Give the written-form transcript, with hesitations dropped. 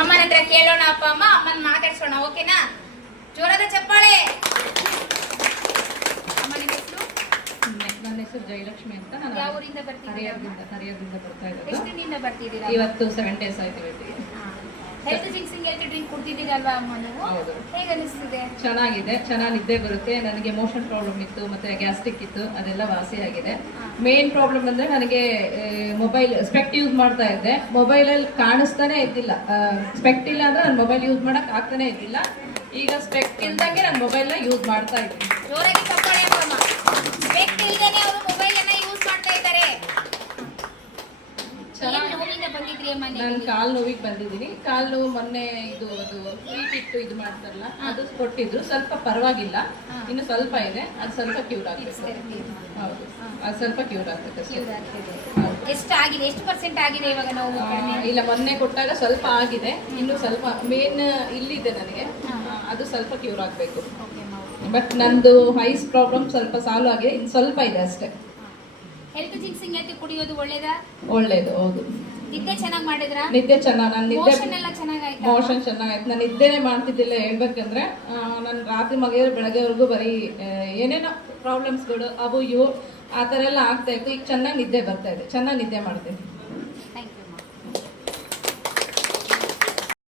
ಅಮ್ಮನ ಹತ್ರ ಕೇಳೋಣ ಅಪ್ಪ ಅಮ್ಮ, ಅಮ್ಮನ ಮಾತಾಡ್ಸೋಣ. ಓಕೆನಾ? ಜೋರಾದ ಚಪ್ಪಾಳೆ. ಅಮ್ಮನ ಹೆಸರು? ನನ್ನ ಹೆಸರು ಜಯಲಕ್ಷ್ಮಿ ಅಂತ. ನಾನು ಯಾವ ಊರಿಂದ ಬರ್ತಿದ್ದೀರಾ? ಹರಿಹರದಿಂದ ಬರ್ತಾ ಇರೋದು. ಎಷ್ಟು ದಿನದಿಂದ ಬರ್ತಿದ್ದೀರಾ? ಇವತ್ತು 7 days ಆಯ್ತು ಇವತ್ತಿಗೆ. ಹೆಲ್ತ್ ಜಿಂಕ್ಸಿಂಗ್ ಹೆಲ್ತ್ ಡ್ರಿಂಕ್ ಕುಡ್ತಿದ್ದೀರಲ್ವಾ ಅಮ್ಮ ನೀವು? ಹೌದು. ಹೇಗೆ ಅನಿಸ್ತಿದೆ? ಚೆನ್ನಾಗಿದೆ, ಚೆನ್ನಾಗಿ ನಿದ್ದೆ ಬರುತ್ತೆ. ನನಗೆ ಮೋಷನ್ ಪ್ರಾಬ್ಲಮ್ ಇತ್ತು, ಮತ್ತೆ ಗ್ಯಾಸ್ಟ್ರಿಕ್ ಇತ್ತು, ಅದೆಲ್ಲ ವಾಸಿ ಆಗಿದೆ. ಮೇನ್ ಪ್ರಾಬ್ಲಮ್ ಅಂದ್ರೆ ನನಗೆ ಮೊಬೈಲ್ ಸ್ಪೆಕ್ಟ್ ಯೂಸ್ ಮಾಡ್ತಾ ಇದ್ದೆ. ಮೊಬೈಲಲ್ಲಿ ಕಾಣಿಸ್ತಾನೆ ಇದ್ದಿಲ್ಲ. ಸ್ಪೆಕ್ಟ್ ಇಲ್ಲ ಅಂದ್ರೆ ನಾನು ಮೊಬೈಲ್ ಯೂಸ್ ಮಾಡಕ್ ಆಗ್ತಾನೆ ಇದ್ದಿಲ್ಲ. ಈಗ ಸ್ಪೆಕ್ಟ್ ಇಲ್ದಂಗೆ ನಾನು ಮೊಬೈಲ್ನ ಯೂಸ್ ಮಾಡ್ತಾ ಇದ್ದೀನಿ. ಜೋರಾಗಿ ಚಪ್ಪಾಳೆ ಅಮ್ಮ. ಸ್ಪೆಕ್ಟ್ ಇಲ್ದೇನೆ ಅವರು ಮೊಬೈಲ್ ಅನ್ನ ಯೂಸ್ ಮಾಡ್ತಾ ಇದ್ದಾರೆ. ನಾನು ಕಾಲು ನೋವಿಗೆ ಬಂದಿದ್ದೀನಿ. ಕಾಲು ನೋವು ಮೊನ್ನೆ ಅದು ವೀಟ್ ಇಟ್ಟು ಇದು ಮಾಡ್ತಾರಲ್ಲ, ಅದು ಕೊಟ್ಟಿದ್ರು. ಸ್ವಲ್ಪ ಪರವಾಗಿಲ್ಲ, ಇನ್ನು ಸ್ವಲ್ಪ ಇದೆ. ಅದು ಸ್ವಲ್ಪ ಕ್ಯೂರ್ ಆಗ್ಬೇಕು. ಹೌದು, ಅದು ಸ್ವಲ್ಪ ಕ್ಯೂರ್ ಆಗ್ತದೆ. ಎಷ್ಟಾಗಿದೆ? ಎಷ್ಟು ಪರ್ಸೆಂಟ್ ಆಗಿದೆ ಇವಾಗ ನೋವು? ಇಲ್ಲ, ಮೊನ್ನೆ ಕೊಟ್ಟಾಗ ಸ್ವಲ್ಪ ಆಗಿದೆ. ಇನ್ನು ಸ್ವಲ್ಪ ಮೇನ್ ಇಲ್ಲಿದೆ ನನಗೆ, ಅದು ಸ್ವಲ್ಪ ಕ್ಯೂರ್ ಆಗಬೇಕು. ಬಟ್ ನಂದು ಐಸ್ ಪ್ರಾಬ್ಲಮ್ ಸ್ವಲ್ಪ ಸಾಲ್ವ್ ಆಗಿದೆ, ಇನ್ನು ಸ್ವಲ್ಪ ಇದೆ ಅಷ್ಟೇ. ಹೆಲ್ತ್ ಜಿಂಕ್ಸಿಂಗ್ ಹೆಲ್ತ್ ಕುಡಿಯೋದು ಒಳ್ಳೇದಾ? ಒಳ್ಳೇದು, ಹೌದು. ನಿದ್ದೆ ಚೆನ್ನಾಗಿ ಮಾಡಿದ್ರಾ? ನಿದ್ದೆ ಚೆನ್ನಾಗಿ, ನಾನು ನಿದ್ದೆ ಮೋಷನ್ ಚೆನ್ನಾಗಾಯ್ತು. ನಾನು ನಿದ್ದೆನೆ ಮಾಡ್ತಿದ್ದಿಲ್ಲ. ಹೇಳ್ಬೇಕಂದ್ರೆ ನಾನು ರಾತ್ರಿ ಮಗಿದ್ರೆ ಬೆಳಗ್ಗೆವರೆಗೂ ಬರೀ ಏನೇನೋ ಪ್ರಾಬ್ಲಮ್ಸ್ಗಳು ಅವು ಇವು ಆ ಥರ ಎಲ್ಲ ಆಗ್ತಾ ಇತ್ತು. ಈಗ ಚೆನ್ನಾಗಿ ನಿದ್ದೆ ಬರ್ತಾ ಇದೆ, ಚೆನ್ನಾಗಿ ನಿದ್ದೆ ಮಾಡ್ತೀನಿ.